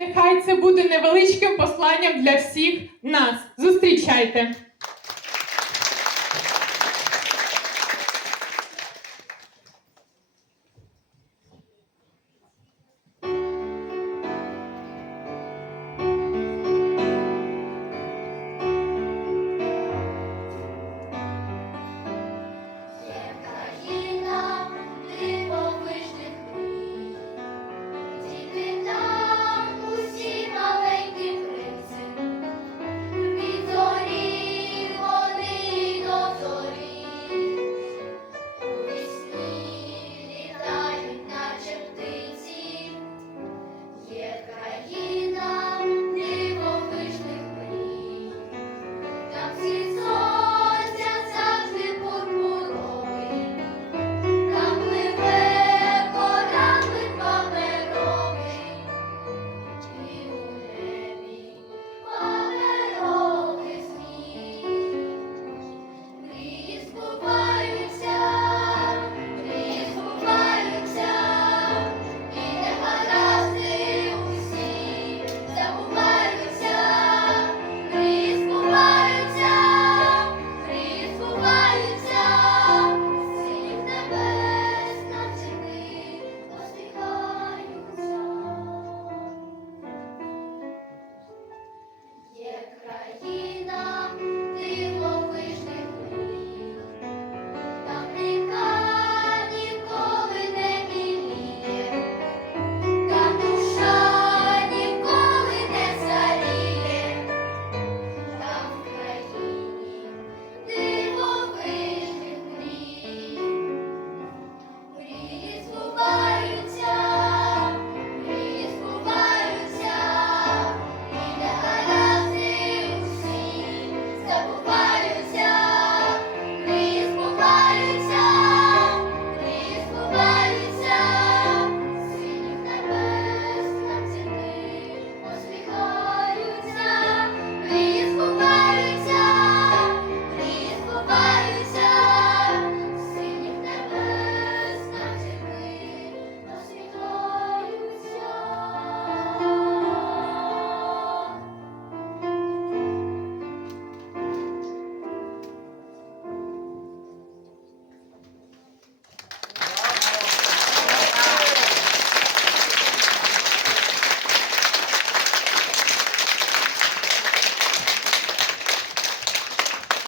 Нехай це буде невеличким посланням для всіх нас. Зустрічайте!